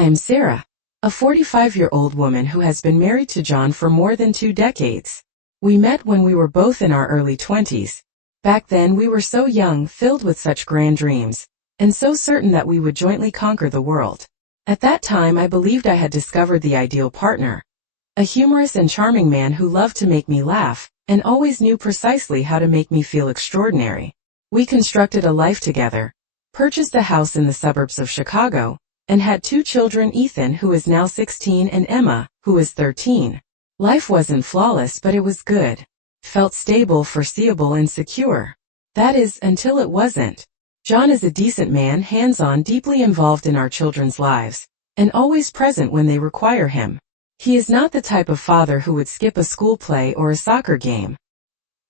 I am Sarah, a 45-year-old woman who has been married to John for more than 2 decades. We met when we were both in our early 20s. Back then we were so young, filled with such grand dreams, and so certain that we would jointly conquer the world. At that time I believed I had discovered the ideal partner. A humorous and charming man who loved to make me laugh, and always knew precisely how to make me feel extraordinary. We constructed a life together, purchased a house in the suburbs of Chicago, and had 2 children, Ethan, who is now 16, and Emma, who is 13. Life wasn't flawless, but it was good. Felt stable, foreseeable, and secure. That is, until it wasn't. John is a decent man, hands-on, deeply involved in our children's lives, and always present when they require him. He is not the type of father who would skip a school play or a soccer game.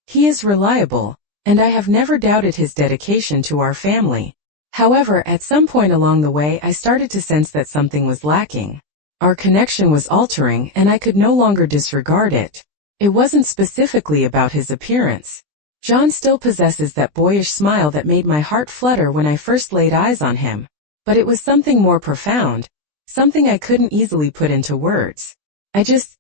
He is reliable, and I have never doubted his dedication to our family. However, at some point along the way I started to sense that something was lacking. Our connection was altering, and I could no longer disregard it. It wasn't specifically about his appearance. John still possesses that boyish smile that made my heart flutter when I first laid eyes on him. But it was something more profound, something I couldn't easily put into words. I just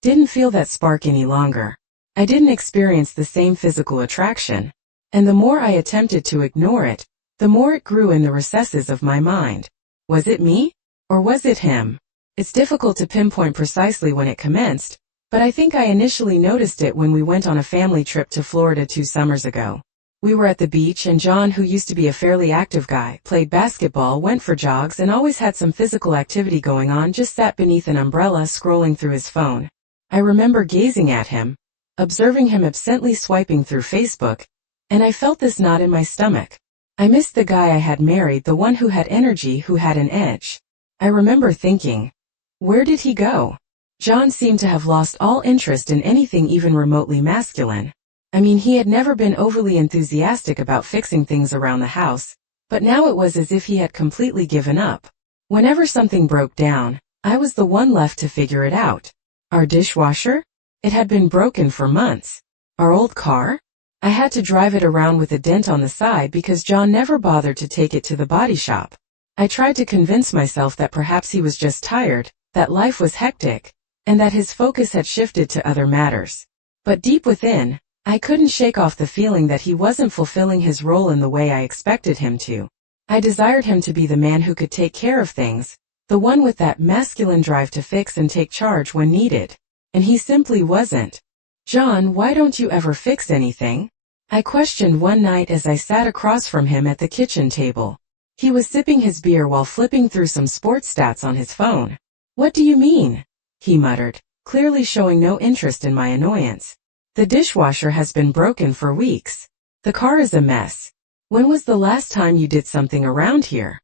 didn't feel that spark any longer. I didn't experience the same physical attraction. And the more I attempted to ignore it, the more it grew in the recesses of my mind. Was it me? Or was it him? It's difficult to pinpoint precisely when it commenced, but I think I initially noticed it when we went on a family trip to Florida 2 summers ago. We were at the beach, and John, who used to be a fairly active guy, played basketball, went for jogs, and always had some physical activity going on, just sat beneath an umbrella scrolling through his phone. I remember gazing at him, observing him absently swiping through Facebook, and I felt this knot in my stomach. I missed the guy I had married, the one who had energy, who had an edge. I remember thinking, where did he go? John seemed to have lost all interest in anything even remotely masculine. I mean, he had never been overly enthusiastic about fixing things around the house, but now it was as if he had completely given up. Whenever something broke down, I was the one left to figure it out. Our dishwasher? It had been broken for months. Our old car? I had to drive it around with a dent on the side because John never bothered to take it to the body shop. I tried to convince myself that perhaps he was just tired, that life was hectic, and that his focus had shifted to other matters. But deep within, I couldn't shake off the feeling that he wasn't fulfilling his role in the way I expected him to. I desired him to be the man who could take care of things, the one with that masculine drive to fix and take charge when needed. And he simply wasn't. John, why don't you ever fix anything? I questioned one night as I sat across from him at the kitchen table. He was sipping his beer while flipping through some sports stats on his phone. What do you mean? He muttered, clearly showing no interest in my annoyance. The dishwasher has been broken for weeks. The car is a mess. When was the last time you did something around here?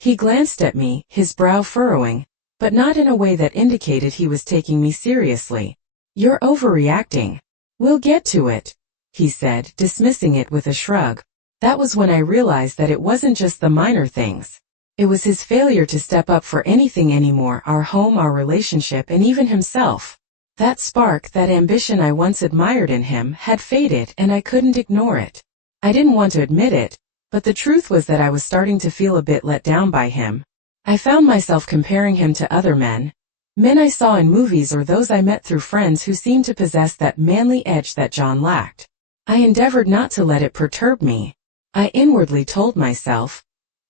He glanced at me, his brow furrowing, but not in a way that indicated he was taking me seriously. You're overreacting. We'll get to it, he said, dismissing it with a shrug. That was when I realized that it wasn't just the minor things. It was his failure to step up for anything anymore, our home, our relationship, and even himself. That spark, that ambition I once admired in him, had faded, and I couldn't ignore it. I didn't want to admit it, but the truth was that I was starting to feel a bit let down by him. I found myself comparing him to other men I saw in movies or those I met through friends who seemed to possess that manly edge that John lacked. I endeavored not to let it perturb me. I inwardly told myself,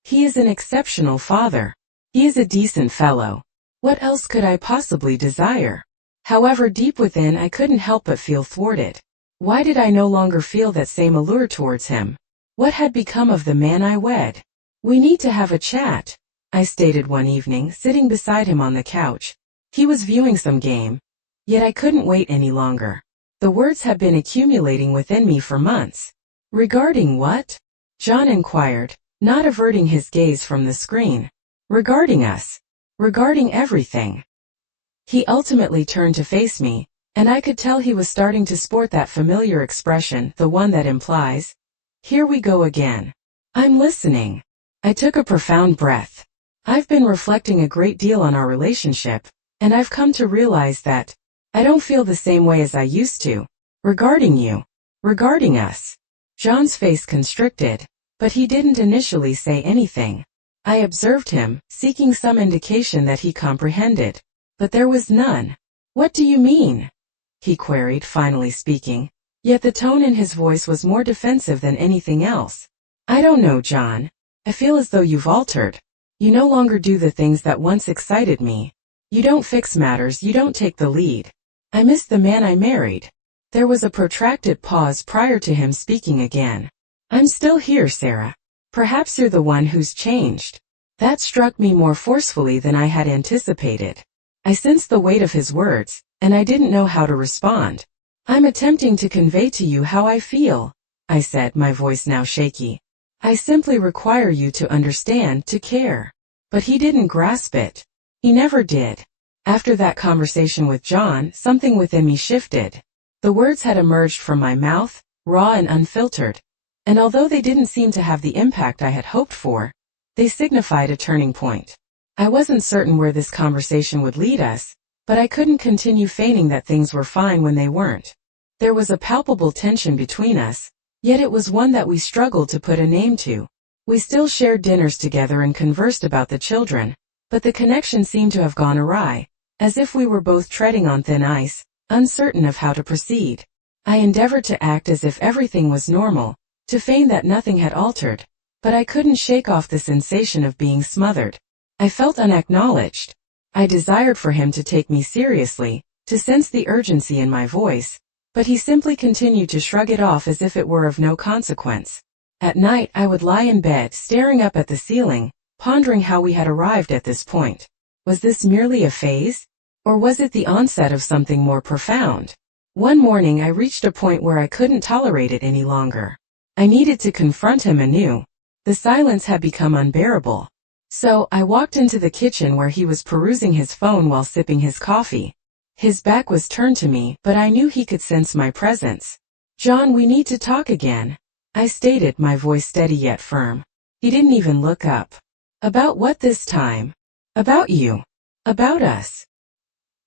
he is an exceptional father. He is a decent fellow. What else could I possibly desire? However, deep within I couldn't help but feel thwarted. Why did I no longer feel that same allure towards him? What had become of the man I wed? We need to have a chat, I stated one evening, sitting beside him on the couch. He was viewing some game, yet I couldn't wait any longer. The words had been accumulating within me for months. Regarding what? John inquired, not averting his gaze from the screen. Regarding us. Regarding everything. He ultimately turned to face me, and I could tell he was starting to sport that familiar expression, the one that implies, here we go again. I'm listening. I took a profound breath. I've been reflecting a great deal on our relationship, and I've come to realize that I don't feel the same way as I used to. Regarding you. Regarding us. John's face constricted, but he didn't initially say anything. I observed him, seeking some indication that he comprehended. But there was none. "What do you mean?" he queried, finally speaking. Yet the tone in his voice was more defensive than anything else. "I don't know, John. I feel as though you've altered. You no longer do the things that once excited me. You don't fix matters, you don't take the lead. I miss the man I married." There was a protracted pause prior to him speaking again. "I'm still here, Sarah. Perhaps you're the one who's changed." That struck me more forcefully than I had anticipated. I sensed the weight of his words, and I didn't know how to respond. "I'm attempting to convey to you how I feel," I said, my voice now shaky. "I simply require you to understand, to care." But he didn't grasp it. He never did. After that conversation with John, something within me shifted. The words had emerged from my mouth, raw and unfiltered, and although they didn't seem to have the impact I had hoped for, they signified a turning point. I wasn't certain where this conversation would lead us, but I couldn't continue feigning that things were fine when they weren't. There was a palpable tension between us, yet it was one that we struggled to put a name to. We still shared dinners together and conversed about the children, but the connection seemed to have gone awry, as if we were both treading on thin ice, uncertain of how to proceed. I endeavored to act as if everything was normal, to feign that nothing had altered, but I couldn't shake off the sensation of being smothered. I felt unacknowledged. I desired for him to take me seriously, to sense the urgency in my voice, but he simply continued to shrug it off as if it were of no consequence. At night I would lie in bed staring up at the ceiling, pondering how we had arrived at this point. Was this merely a phase? Or was it the onset of something more profound? One morning I reached a point where I couldn't tolerate it any longer. I needed to confront him anew. The silence had become unbearable. So I walked into the kitchen where he was perusing his phone while sipping his coffee. His back was turned to me, but I knew he could sense my presence. "John, we need to talk again," I stated, my voice steady yet firm. He didn't even look up. "About what this time?" "About you. About us."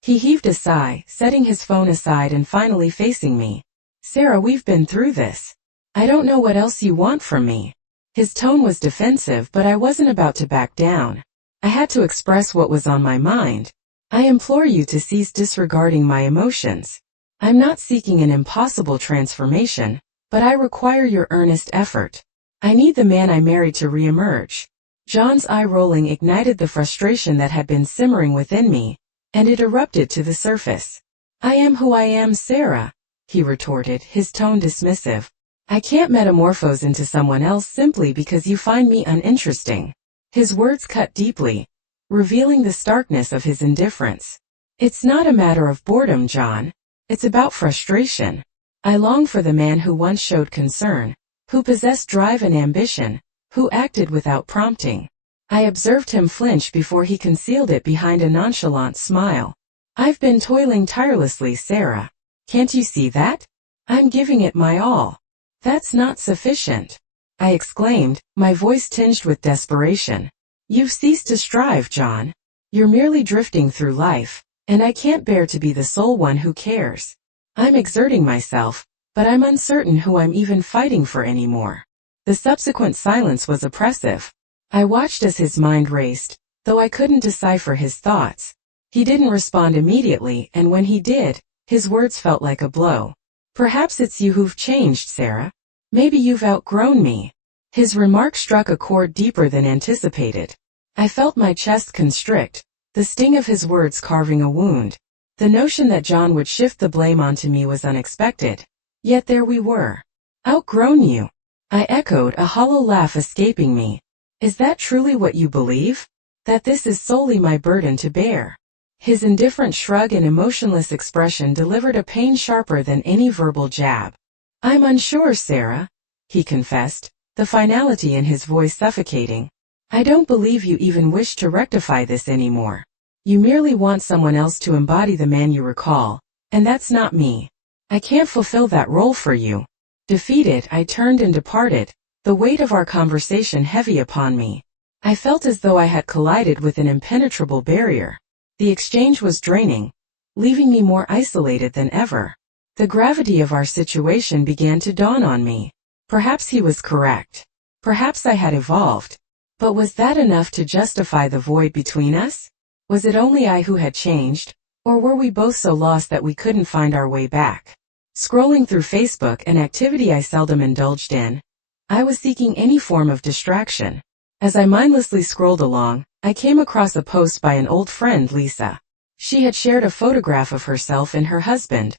He heaved a sigh, setting his phone aside and finally facing me. "Sarah, we've been through this. I don't know what else you want from me." His tone was defensive, but I wasn't about to back down. I had to express what was on my mind. "I implore you to cease disregarding my emotions. I'm not seeking an impossible transformation, but I require your earnest effort. I need the man I married to reemerge." John's eye rolling ignited the frustration that had been simmering within me, and it erupted to the surface. "I am who I am, Sarah," he retorted, his tone dismissive. "I can't metamorphose into someone else simply because you find me uninteresting." His words cut deeply, revealing the starkness of his indifference. "It's not a matter of boredom, John. It's about frustration. I long for the man who once showed concern, who possessed drive and ambition, who acted without prompting." I observed him flinch before he concealed it behind a nonchalant smile. "I've been toiling tirelessly, Sarah. Can't you see that? I'm giving it my all." "That's not sufficient," I exclaimed, my voice tinged with desperation. "You've ceased to strive, John. You're merely drifting through life, and I can't bear to be the sole one who cares. I'm exerting myself, but I'm uncertain who I'm even fighting for anymore." The subsequent silence was oppressive. I watched as his mind raced, though I couldn't decipher his thoughts. He didn't respond immediately, and when he did, his words felt like a blow. "Perhaps it's you who've changed, Sarah. Maybe you've outgrown me." His remark struck a chord deeper than anticipated. I felt my chest constrict, the sting of his words carving a wound. The notion that John would shift the blame onto me was unexpected. Yet there we were. "Outgrown you?" I echoed, a hollow laugh escaping me. "Is that truly what you believe? That this is solely my burden to bear?" His indifferent shrug and emotionless expression delivered a pain sharper than any verbal jab. "I'm unsure, Sarah," he confessed, the finality in his voice suffocating. "I don't believe you even wish to rectify this anymore. You merely want someone else to embody the man you recall, and that's not me. I can't fulfill that role for you." Defeated, I turned and departed, the weight of our conversation heavy upon me. I felt as though I had collided with an impenetrable barrier. The exchange was draining, leaving me more isolated than ever. The gravity of our situation began to dawn on me. Perhaps he was correct. Perhaps I had evolved. But was that enough to justify the void between us? Was it only I who had changed, or were we both so lost that we couldn't find our way back? Scrolling through Facebook, an activity I seldom indulged in, I was seeking any form of distraction. As I mindlessly scrolled along, I came across a post by an old friend, Lisa. She had shared a photograph of herself and her husband,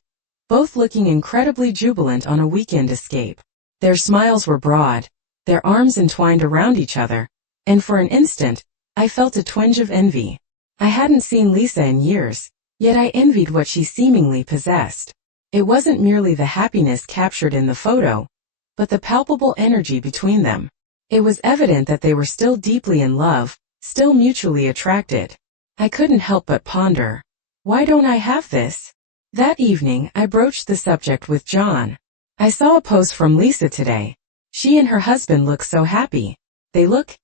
both looking incredibly jubilant on a weekend escape. Their smiles were broad, their arms entwined around each other, and for an instant, I felt a twinge of envy. I hadn't seen Lisa in years, yet I envied what she seemingly possessed. It wasn't merely the happiness captured in the photo, but the palpable energy between them. It was evident that they were still deeply in love, still mutually attracted. I couldn't help but ponder, why don't I have this? That evening, I broached the subject with John. I saw a post from Lisa today. She and her husband look so happy. They look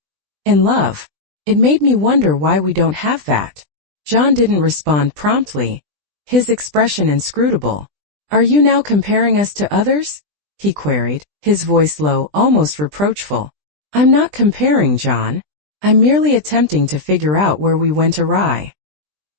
in love. It made me wonder why we don't have that. John didn't respond promptly, his expression inscrutable. Are you now comparing us to others? He queried, his voice low, almost reproachful. I'm not comparing, John. I'm merely attempting to figure out where we went awry.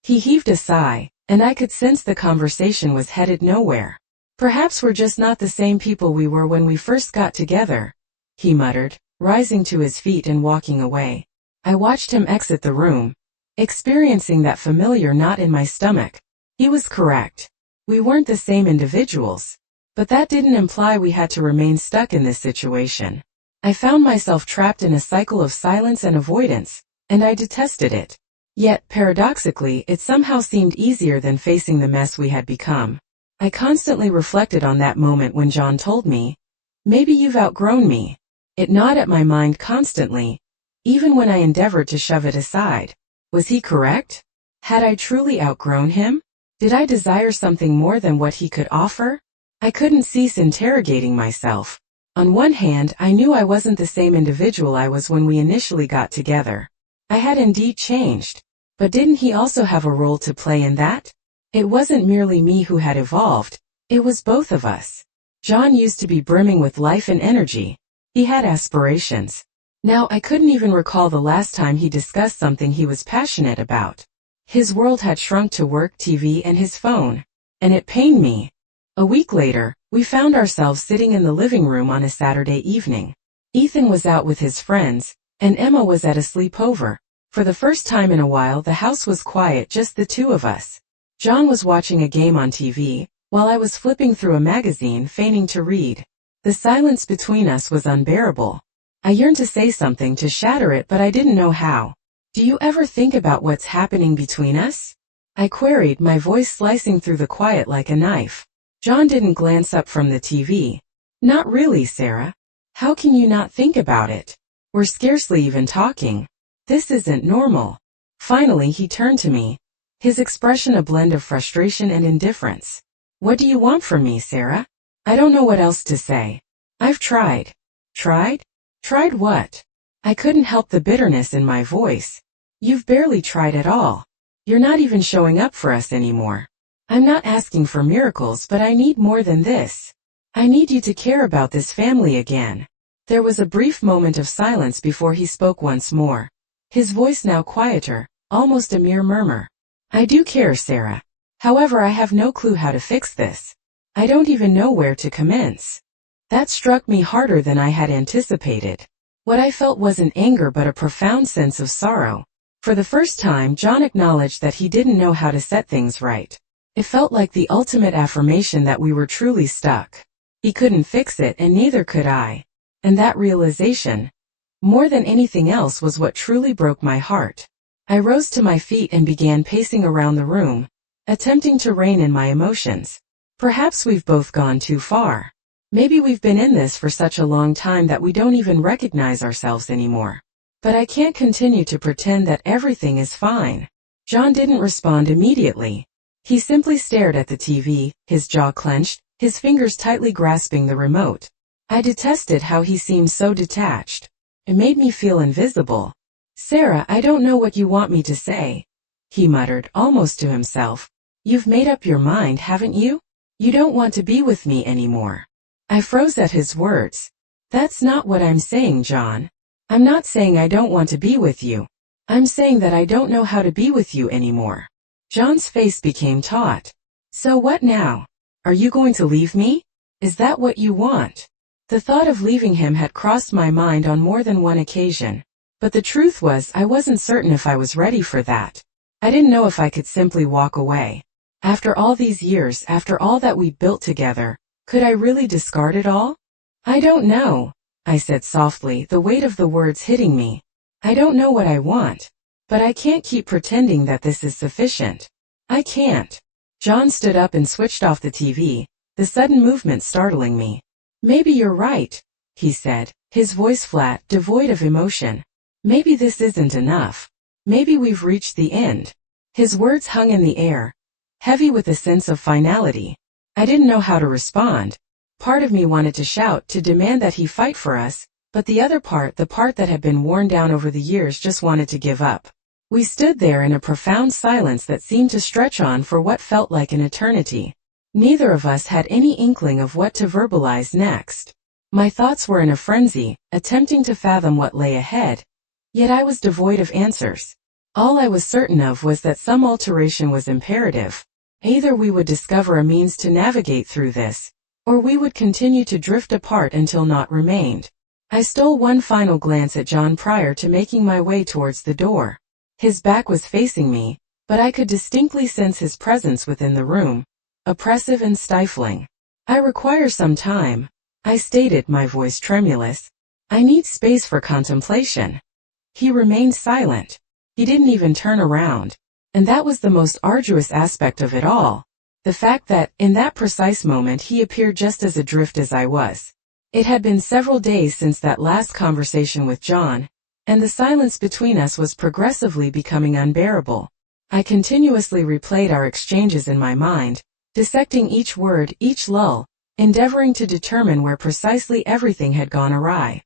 He heaved a sigh, and I could sense the conversation was headed nowhere. Perhaps we're just not the same people we were when we first got together, he muttered, rising to his feet and walking away. I watched him exit the room, experiencing that familiar knot in my stomach. He was correct. We weren't the same individuals. But that didn't imply we had to remain stuck in this situation. I found myself trapped in a cycle of silence and avoidance, and I detested it. Yet, paradoxically, it somehow seemed easier than facing the mess we had become. I constantly reflected on that moment when John told me, "Maybe you've outgrown me." It gnawed at my mind constantly, even when I endeavored to shove it aside. Was he correct? Had I truly outgrown him? Did I desire something more than what he could offer? I couldn't cease interrogating myself. On one hand, I knew I wasn't the same individual I was when we initially got together. I had indeed changed. But didn't he also have a role to play in that? It wasn't merely me who had evolved, it was both of us. John used to be brimming with life and energy. He had aspirations. Now I couldn't even recall the last time he discussed something he was passionate about. His world had shrunk to work, TV, and his phone. And it pained me. A week later, we found ourselves sitting in the living room on a Saturday evening. Ethan was out with his friends, and Emma was at a sleepover. For the first time in a while, the house was quiet, just the two of us. John was watching a game on TV, while I was flipping through a magazine, feigning to read. The silence between us was unbearable. I yearned to say something to shatter it, but I didn't know how. Do you ever think about what's happening between us? I queried, my voice slicing through the quiet like a knife. John didn't glance up from the TV. Not really, Sarah. How can you not think about it? We're scarcely even talking. This isn't normal. Finally, he turned to me, his expression a blend of frustration and indifference. What do you want from me, Sarah? I don't know what else to say. I've tried. Tried? Tried what? I couldn't help the bitterness in my voice. You've barely tried at all. You're not even showing up for us anymore. I'm not asking for miracles, but I need more than this. I need you to care about this family again. There was a brief moment of silence before he spoke once more. His voice now quieter, almost a mere murmur. I do care, Sarah. However, I have no clue how to fix this. I don't even know where to commence. That struck me harder than I had anticipated. What I felt wasn't anger but a profound sense of sorrow. For the first time, John acknowledged that he didn't know how to set things right. It felt like the ultimate affirmation that we were truly stuck. He couldn't fix it, and neither could I. And that realization, more than anything else, was what truly broke my heart. I rose to my feet and began pacing around the room, attempting to rein in my emotions. Perhaps we've both gone too far. Maybe we've been in this for such a long time that we don't even recognize ourselves anymore. But I can't continue to pretend that everything is fine. John didn't respond immediately. He simply stared at the TV, his jaw clenched, his fingers tightly grasping the remote. I detested how he seemed so detached. It made me feel invisible. Sarah, I don't know what you want me to say, he muttered, almost to himself. You've made up your mind, haven't you? You don't want to be with me anymore. I froze at his words. That's not what I'm saying, John. I'm not saying I don't want to be with you. I'm saying that I don't know how to be with you anymore. John's face became taut. So what now? Are you going to leave me? Is that what you want? The thought of leaving him had crossed my mind on more than one occasion. But the truth was I wasn't certain if I was ready for that. I didn't know if I could simply walk away. After all these years, after all that we built together, could I really discard it all? I don't know, I said softly, the weight of the words hitting me. I don't know what I want. But I can't keep pretending that this is sufficient. I can't. John stood up and switched off the TV, the sudden movement startling me. Maybe you're right, he said, his voice flat, devoid of emotion. Maybe this isn't enough. Maybe we've reached the end. His words hung in the air, heavy with a sense of finality. I didn't know how to respond. Part of me wanted to shout, to demand that he fight for us, but the other part, the part that had been worn down over the years, just wanted to give up. We stood there in a profound silence that seemed to stretch on for what felt like an eternity. Neither of us had any inkling of what to verbalize next. My thoughts were in a frenzy, attempting to fathom what lay ahead. Yet I was devoid of answers. All I was certain of was that some alteration was imperative. Either we would discover a means to navigate through this, or we would continue to drift apart until naught remained. I stole one final glance at John prior to making my way towards the door. His back was facing me, but I could distinctly sense his presence within the room, oppressive and stifling. I require some time, I stated, my voice tremulous. I need space for contemplation. He remained silent. He didn't even turn around. And that was the most arduous aspect of it all. The fact that, in that precise moment, he appeared just as adrift as I was. It had been several days since that last conversation with John, and the silence between us was progressively becoming unbearable. I continuously replayed our exchanges in my mind, dissecting each word, each lull, endeavoring to determine where precisely everything had gone awry.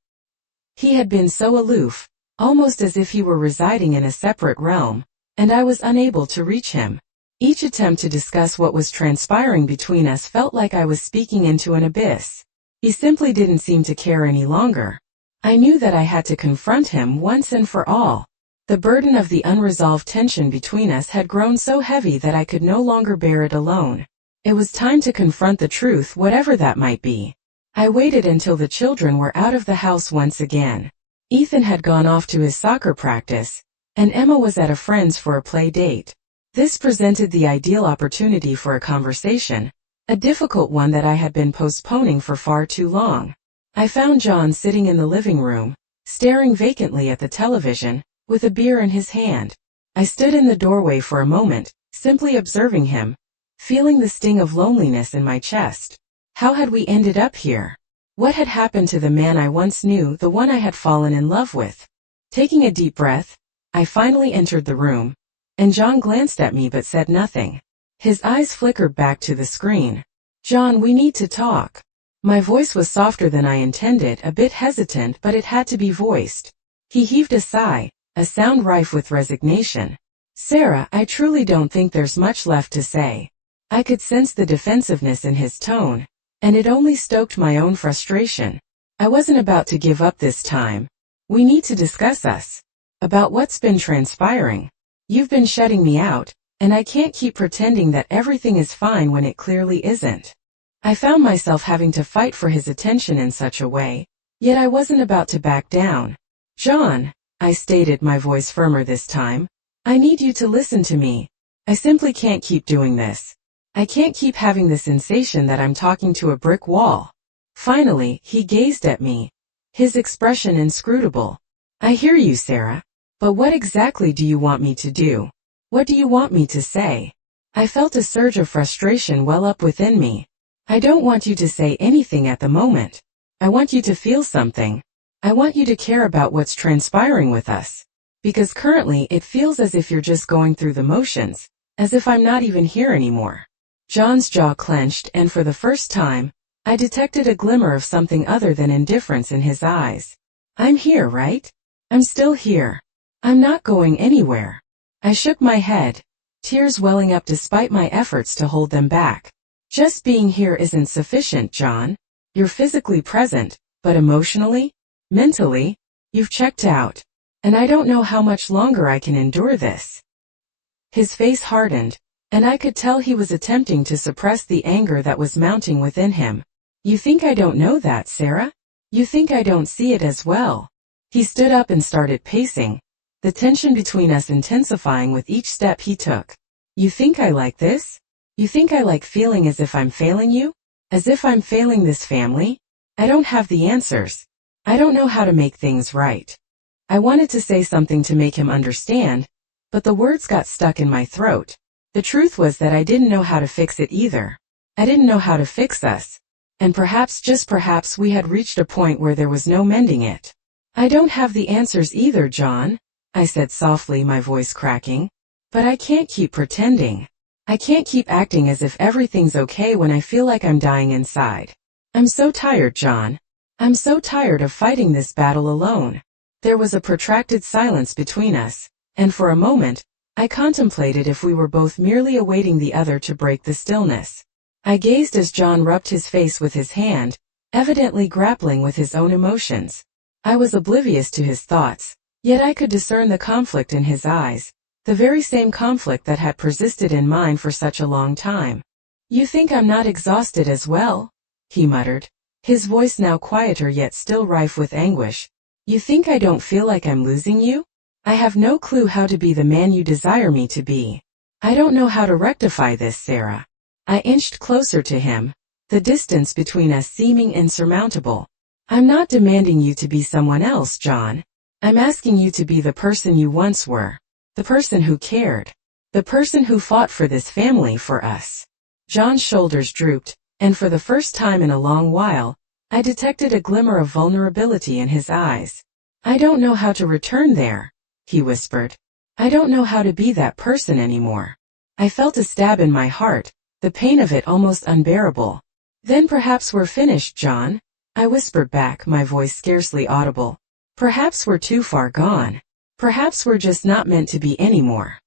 He had been so aloof, almost as if he were residing in a separate realm, and I was unable to reach him. Each attempt to discuss what was transpiring between us felt like I was speaking into an abyss. He simply didn't seem to care any longer. I knew that I had to confront him once and for all. The burden of the unresolved tension between us had grown so heavy that I could no longer bear it alone. It was time to confront the truth, whatever that might be. I waited until the children were out of the house once again. Ethan had gone off to his soccer practice, and Emma was at a friend's for a play date. This presented the ideal opportunity for a conversation, a difficult one that I had been postponing for far too long. I found John sitting in the living room, staring vacantly at the television, with a beer in his hand. I stood in the doorway for a moment, simply observing him, feeling the sting of loneliness in my chest. How had we ended up here? What had happened to the man I once knew, the one I had fallen in love with? Taking a deep breath, I finally entered the room, and John glanced at me but said nothing. His eyes flickered back to the screen. John, we need to talk. My voice was softer than I intended, a bit hesitant, but it had to be voiced. He heaved a sigh, a sound rife with resignation. Sarah, I truly don't think there's much left to say. I could sense the defensiveness in his tone, and it only stoked my own frustration. I wasn't about to give up this time. We need to discuss us. About what's been transpiring. You've been shutting me out, and I can't keep pretending that everything is fine when it clearly isn't. I found myself having to fight for his attention in such a way, yet I wasn't about to back down. John, I stated, my voice firmer this time, I need you to listen to me. I simply can't keep doing this. I can't keep having the sensation that I'm talking to a brick wall. Finally, he gazed at me, his expression inscrutable. I hear you, Sarah. But what exactly do you want me to do? What do you want me to say? I felt a surge of frustration well up within me. I don't want you to say anything at the moment. I want you to feel something. I want you to care about what's transpiring with us. Because currently it feels as if you're just going through the motions, as if I'm not even here anymore. John's jaw clenched, and for the first time, I detected a glimmer of something other than indifference in his eyes. I'm here, right? I'm still here. I'm not going anywhere. I shook my head, tears welling up despite my efforts to hold them back. Just being here isn't sufficient, John. You're physically present, but emotionally? Mentally? You've checked out. And I don't know how much longer I can endure this." His face hardened, and I could tell he was attempting to suppress the anger that was mounting within him. "You think I don't know that, Sarah? You think I don't see it as well?" He stood up and started pacing, the tension between us intensifying with each step he took. "You think I like this? You think I like feeling as if I'm failing you? As if I'm failing this family? I don't have the answers. I don't know how to make things right." I wanted to say something to make him understand, but the words got stuck in my throat. The truth was that I didn't know how to fix it either. I didn't know how to fix us. And perhaps, just perhaps, we had reached a point where there was no mending it. "I don't have the answers either, John," I said softly, my voice cracking. "But I can't keep pretending. I can't keep acting as if everything's okay when I feel like I'm dying inside. I'm so tired, John. I'm so tired of fighting this battle alone." There was a protracted silence between us, and for a moment, I contemplated if we were both merely awaiting the other to break the stillness. I gazed as John rubbed his face with his hand, evidently grappling with his own emotions. I was oblivious to his thoughts, yet I could discern the conflict in his eyes, the very same conflict that had persisted in mine for such a long time. "You think I'm not exhausted as well?" he muttered, his voice now quieter yet still rife with anguish. "You think I don't feel like I'm losing you? I have no clue how to be the man you desire me to be. I don't know how to rectify this, Sarah." I inched closer to him, the distance between us seeming insurmountable. "I'm not demanding you to be someone else, John. I'm asking you to be the person you once were, the person who cared, the person who fought for this family, for us." John's shoulders drooped, and for the first time in a long while, I detected a glimmer of vulnerability in his eyes. "I don't know how to return there," he whispered. "I don't know how to be that person anymore." I felt a stab in my heart, the pain of it almost unbearable. "Then perhaps we're finished, John," I whispered back, my voice scarcely audible. "Perhaps we're too far gone. Perhaps we're just not meant to be anymore."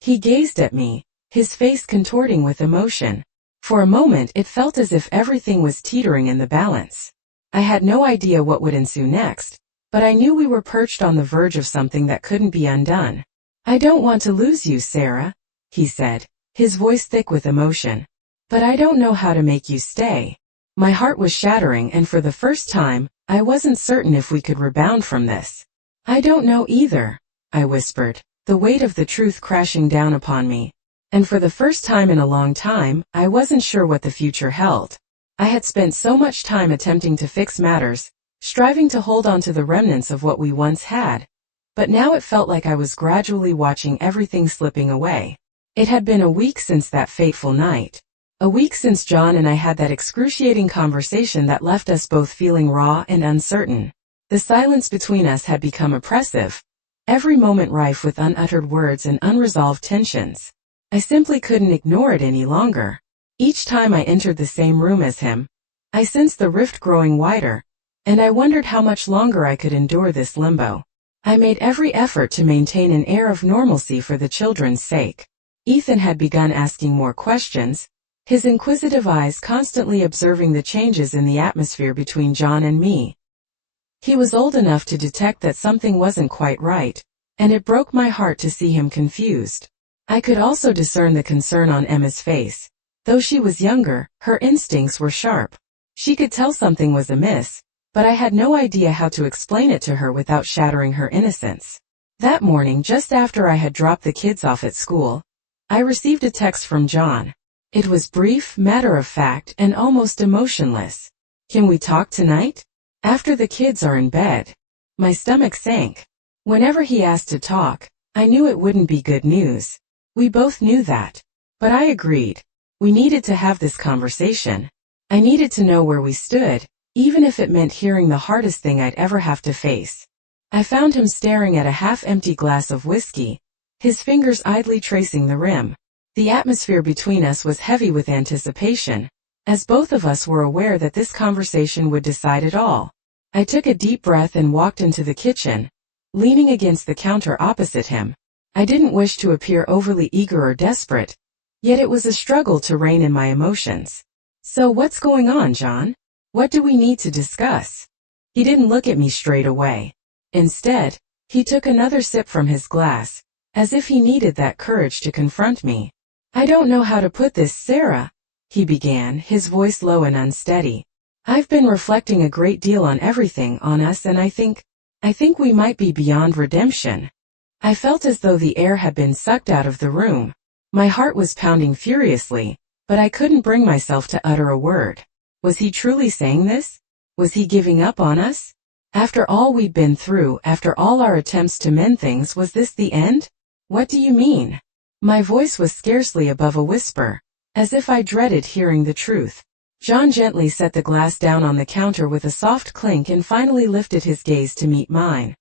He gazed at me, his face contorting with emotion. For a moment it felt as if everything was teetering in the balance. I had no idea what would ensue next, but I knew we were perched on the verge of something that couldn't be undone. "I don't want to lose you, Sarah," he said, his voice thick with emotion. "But I don't know how to make you stay." My heart was shattering, and for the first time, I wasn't certain if we could rebound from this. "I don't know either," I whispered, the weight of the truth crashing down upon me. And for the first time in a long time, I wasn't sure what the future held. I had spent so much time attempting to fix matters, striving to hold on to the remnants of what we once had. But now it felt like I was gradually watching everything slipping away. It had been a week since that fateful night. A week since John and I had that excruciating conversation that left us both feeling raw and uncertain. The silence between us had become oppressive, every moment rife with unuttered words and unresolved tensions. I simply couldn't ignore it any longer. Each time I entered the same room as him, I sensed the rift growing wider, and I wondered how much longer I could endure this limbo. I made every effort to maintain an air of normalcy for the children's sake. Ethan had begun asking more questions, his inquisitive eyes constantly observing the changes in the atmosphere between John and me. He was old enough to detect that something wasn't quite right, and it broke my heart to see him confused. I could also discern the concern on Emma's face. Though she was younger, her instincts were sharp. She could tell something was amiss, but I had no idea how to explain it to her without shattering her innocence. That morning, just after I had dropped the kids off at school, I received a text from John. It was brief, matter-of-fact, and almost emotionless. "Can we talk tonight? After the kids are in bed." My stomach sank. Whenever he asked to talk, I knew it wouldn't be good news. We both knew that. But I agreed. We needed to have this conversation. I needed to know where we stood, even if it meant hearing the hardest thing I'd ever have to face. I found him staring at a half-empty glass of whiskey, his fingers idly tracing the rim. The atmosphere between us was heavy with anticipation, as both of us were aware that this conversation would decide it all. I took a deep breath and walked into the kitchen, leaning against the counter opposite him. I didn't wish to appear overly eager or desperate, yet it was a struggle to rein in my emotions. "So what's going on, John? What do we need to discuss?" He didn't look at me straight away. Instead, he took another sip from his glass, as if he needed that courage to confront me. "I don't know how to put this, Sarah," he began, his voice low and unsteady. "I've been reflecting a great deal on everything, on us, and I think we might be beyond redemption." I felt as though the air had been sucked out of the room. My heart was pounding furiously, but I couldn't bring myself to utter a word. Was he truly saying this? Was he giving up on us? After all we'd been through, after all our attempts to mend things, was this the end? "What do you mean?" My voice was scarcely above a whisper, as if I dreaded hearing the truth. John gently set the glass down on the counter with a soft clink and finally lifted his gaze to meet mine.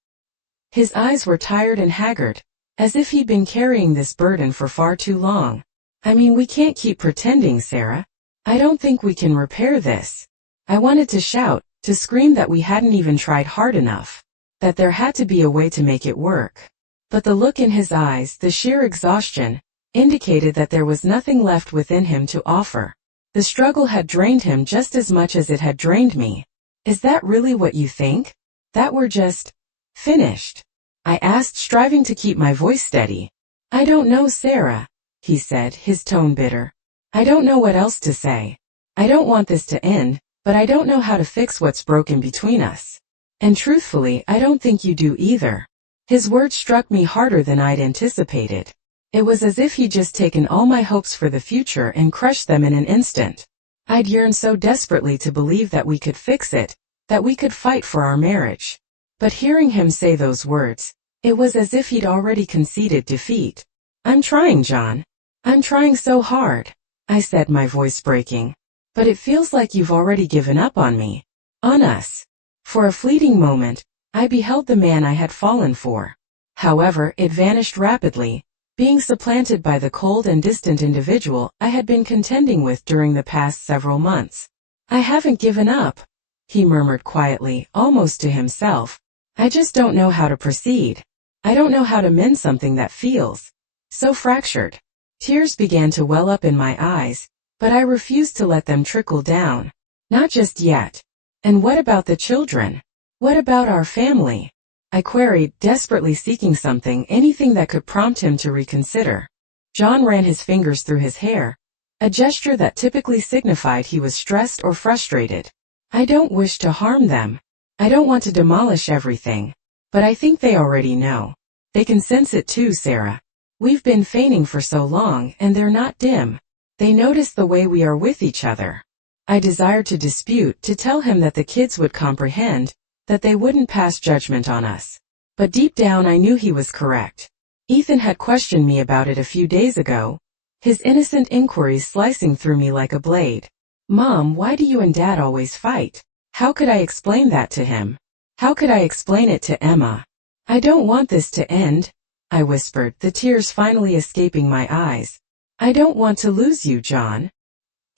His eyes were tired and haggard, as if he'd been carrying this burden for far too long. "I mean, we can't keep pretending, Sarah. I don't think we can repair this." I wanted to shout, to scream that we hadn't even tried hard enough, that there had to be a way to make it work. But the look in his eyes, the sheer exhaustion, indicated that there was nothing left within him to offer. The struggle had drained him just as much as it had drained me. "Is that really what you think? That we're just finished?" I asked, striving to keep my voice steady. "I don't know, Sarah," he said, his tone bitter. "I don't know what else to say. I don't want this to end, but I don't know how to fix what's broken between us. And truthfully, I don't think you do either." His words struck me harder than I'd anticipated. It was as if he'd just taken all my hopes for the future and crushed them in an instant. I'd yearned so desperately to believe that we could fix it, that we could fight for our marriage. But hearing him say those words, it was as if he'd already conceded defeat. "I'm trying, John. I'm trying so hard," I said, my voice breaking. "But it feels like you've already given up on me. On us." For a fleeting moment, I beheld the man I had fallen for. However, it vanished rapidly, being supplanted by the cold and distant individual I had been contending with during the past several months. "I haven't given up," he murmured quietly, almost to himself. "I just don't know how to proceed. I don't know how to mend something that feels so fractured." Tears began to well up in my eyes, but I refused to let them trickle down. "Not just yet. And what about the children? What about our family?" I queried, desperately seeking something, anything that could prompt him to reconsider. John ran his fingers through his hair, a gesture that typically signified he was stressed or frustrated. "I don't wish to harm them. I don't want to demolish everything. But I think they already know. They can sense it too, Sarah. We've been feigning for so long, and they're not dim. They notice the way we are with each other." I desired to dispute, to tell him that the kids would comprehend, that they wouldn't pass judgment on us. But deep down I knew he was correct. Ethan had questioned me about it a few days ago, his innocent inquiries slicing through me like a blade. "Mom, why do you and Dad always fight?" How could I explain that to him? How could I explain it to Emma? "I don't want this to end," I whispered, the tears finally escaping my eyes. "I don't want to lose you, John."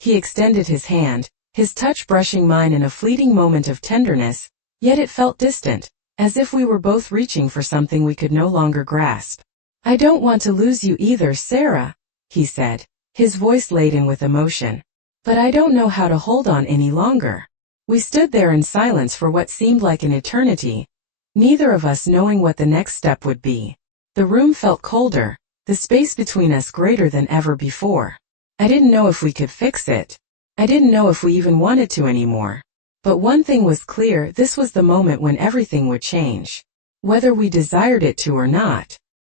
He extended his hand, his touch brushing mine in a fleeting moment of tenderness, yet it felt distant, as if we were both reaching for something we could no longer grasp. "I don't want to lose you either, Sarah," he said, his voice laden with emotion. "But I don't know how to hold on any longer." We stood there in silence for what seemed like an eternity, neither of us knowing what the next step would be. The room felt colder, the space between us greater than ever before. I didn't know if we could fix it. I didn't know if we even wanted to anymore. But one thing was clear, this was the moment when everything would change. Whether we desired it to or not.